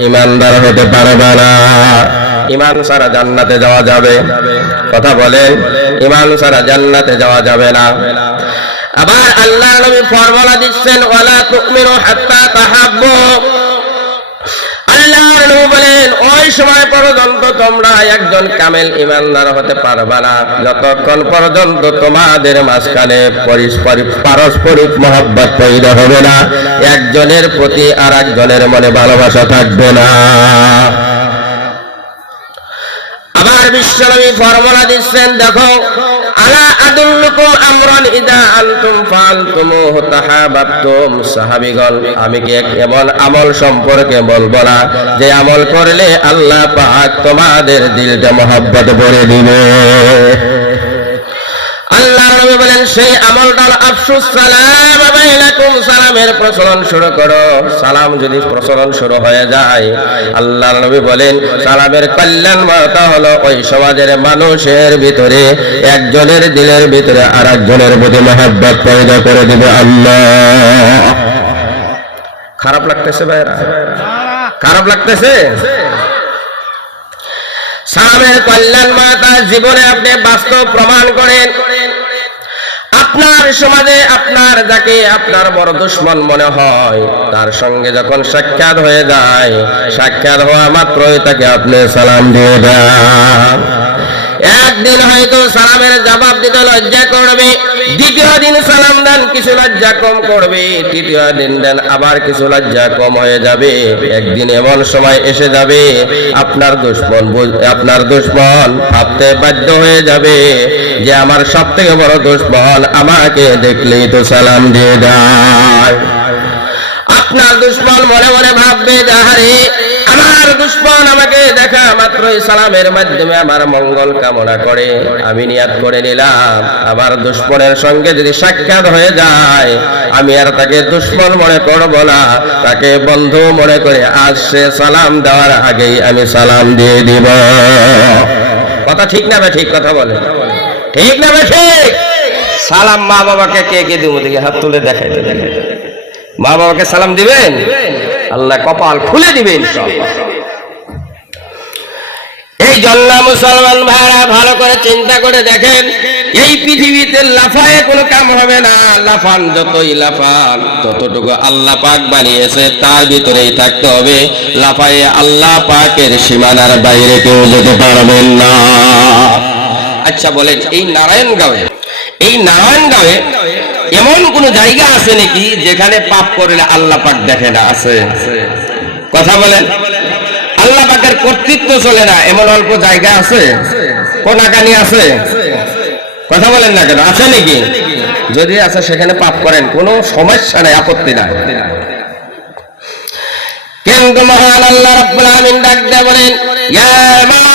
ইমানদার হতে পারবে না। ইমান সারা জান্নাতে যাওয়া যাবে। কথা বলেন ইমান সারা জান্নাতে যাওয়া যাবে না। আবার আল্লাহ নবী ফর্মুলা দিচ্ছেন, ওয়ালা তুমিনু হাত্তা তাহাব্বু। আল্লাহ নবী ওই সময় পর্যন্ত তোমরা একজন কামেল ইমানদার হতে পারবা না। যতক্ষণ পর্যন্ত তোমাদের মাঝখানে পারস্পরিক মহব্বত তৈরি হবে না, একজনের প্রতি আর একজনের মনে ভালোবাসা থাকবে না। আবার বিশ্বনবী ফর্মুলা দিচ্ছেন, দেখো আদুল্লুকুম আমরান ইদা আনতুম ফালতুমুহু তাহাবাবতুম। সাহাবীগণ, আমি কি কেবল আমল সম্পর্কে বলব না? যে আমল করলে আল্লাহ পাক তোমাদের দিলটা মহব্বত ভরে দিবে। মানুষের ভিতরে, একজনের দিলের ভিতরে আর একজনের প্রতি মহাব্বত পয়দা করে দিবে আল্লাহ। খারাপ লাগতেছে ভাইরা খারাপ লাগতেছে? সালামের কল্যাণ মাতা জীবনে আপনি বাস্তব প্রমাণ করেন। আপনার সমাজে আপনার যাকে আপনার বড় দুশ্মন মনে হয়, তার সঙ্গে যখন সাক্ষাৎ হয়ে যায়, সাক্ষাৎ হওয়া মাত্রই তাকে আপনি সালাম দিয়ে দেন। একদিন হয়তো সালামের জবাব দিতে লজ্জা করবে, দ্বিতীয় দিন দেন কিছু লজ্জা কম করবে, তৃতীয় দিন দেন আবার কিছু লজ্জা কম হয়ে যাবে, একদিন এমন সময় এসে যাবে, আপনার দুশ্মন আপনার দুশ্মন ভাবতে বাধ্য হয়ে যাবে যে আমার সব থেকে বড় দুশ্মন আমাকে দেখলেই তো সালাম দিয়ে দেয় আপনার দুশ্মন মনে মনে ভাববে, যাহারে আমার দুশ্মন আমাকে দেখা মাত্রই সালামের মাধ্যমে আমার মঙ্গল কামনা করে। আমি নিয়াত করে নিলাম। আমার দুশ্মনের সঙ্গে যদি সাক্ষাৎ হয়ে যায়, আমি আর তাকে দুশ্মন মনে করব না। তাকে বন্ধু মনে করে আজ সে সালাম দেওয়ার আগেই আমি সালাম দিয়ে দিব। কথা ঠিক না ঠিক কথা বলে? ঠিক না ঠিক? সালাম মা বাবাকে কে কে দিব? দেখি হাত তুলে দেখাইতে দেখাইতে মা বাবাকে সালাম দিবেন? আল্লাহ কপাল খুলে দিবেন এই জন্য মুসলমান ভাইরা ভালো করে চিন্তা করে দেখেন, এই পৃথিবীতে লাফায় কোনো কাম হবে না। লাফান যতই লাফান, ততটুকু আল্লাহ পাক বানিয়েছে, তার ভিতরেই থাকতে হবে। লাফায়ে আল্লাহ পাকের সীমানার বাইরে কেউ যেতে পারবেন না। আচ্ছা বলেন, এই নারায়ণগাঁওয়ে এই নারায়ণগাঁওয়ে এমন কোন জায়গা আছে নাকি যেখানে পাপ করলে আল্লাহ পাক দেখে না? আছে। কথা বলেন। আল্লাহ পাকের কর্তৃত্ব চলে না, এমন অল্প জায়গা আছে? কোনাকানি আছে? কথা বলেন না কেন? আছে নাকি? যদি আছে, সেখানে পাপ করেন, কোনো সমস্যা নাই, আপত্তি নাই। কিন্তু মহান আল্লাহ রাব্বুল আলামিন ডাক দিয়ে বলেন, ইয়া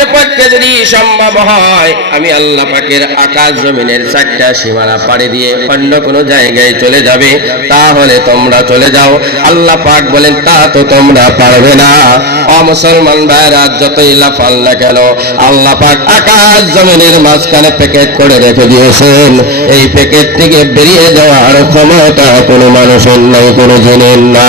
তোমাদের পক্ষে যদি সম্ভব হয়, আমি আল্লাহ পাকের আকাশ জমিনের চারটা সীমানা পাড়ি দিয়ে অন্য কোনো জায়গায় চলে যাবে, তাহলে তোমরা চলে যাও। আল্লাহ পাক বলেন, তা তো তোমরা পারবে না। অ মুসলমান ভাইরা যতই লাফাল না কেন, আল্লাহ পাক আকাশ জমিনের মাঝখানে প্যাকেট করে রেখে দিয়েছেন। এই প্যাকেট থেকে বেরিয়ে যাওয়ার ক্ষমতা কোনো মানুষের নাই, কোনো জিনের না